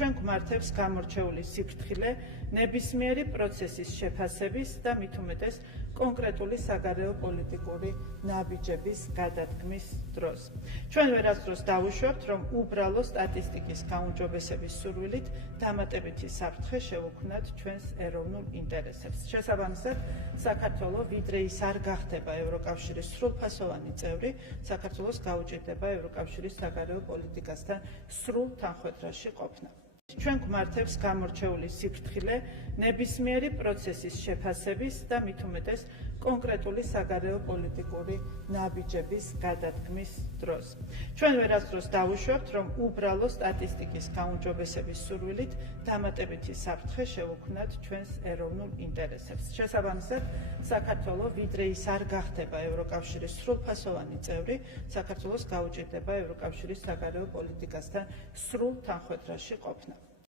ჩვენ გვმართებს გამორჩეული სიფრთხილე ნებისმიერი პროცესის შეფასების და მით უმეტეს კონკრეტული საგარეო პოლიტიკური ნაბიჯების გადადგმის დროს. ჩვენ ვერასდროს დავუშვებთ, რომ უბრალო სტატისტიკის გაუმჯობესების სურვილით დამატებითი საფრთხე შევუქმნათ ჩვენს ეროვნულ ინტერესებს. შესაბამისად, საქართველო ვიდრე ის არ გახდება ევროკავშირის სრულფასოვანი წევრი, საქართველოს გაუჭირდება ევროკავშირის საგარეო პოლიტიკასთან სრულ თანხვედრაში ყოფნა. ჩვენ გვმართებს გამორჩეული სიფრთხილე ნებისმიერი პროცესის შეფასების და მით უმეტეს კონკრეტული საგარეო პოლიტიკური ნაბიჯების გადადგმის დროს. ჩვენ ვერასდროს დავუშვებთ, რომ უბრალო სტატისტიკის გაუმჯობესების სურვილით დამატებითი საფრთხე შევუქმნათ ჩვენს ეროვნულ ინტერესებს. შესაბამისად, საქართველო ვიდრე ის არ გახდება ევროკავშირის სრულფასოვანი წევრი, საქართველოს გაუჭირდება ევროკავშირის საგარეო პოლიტიკასთან სრულ თანხვედრაში ყოფნა.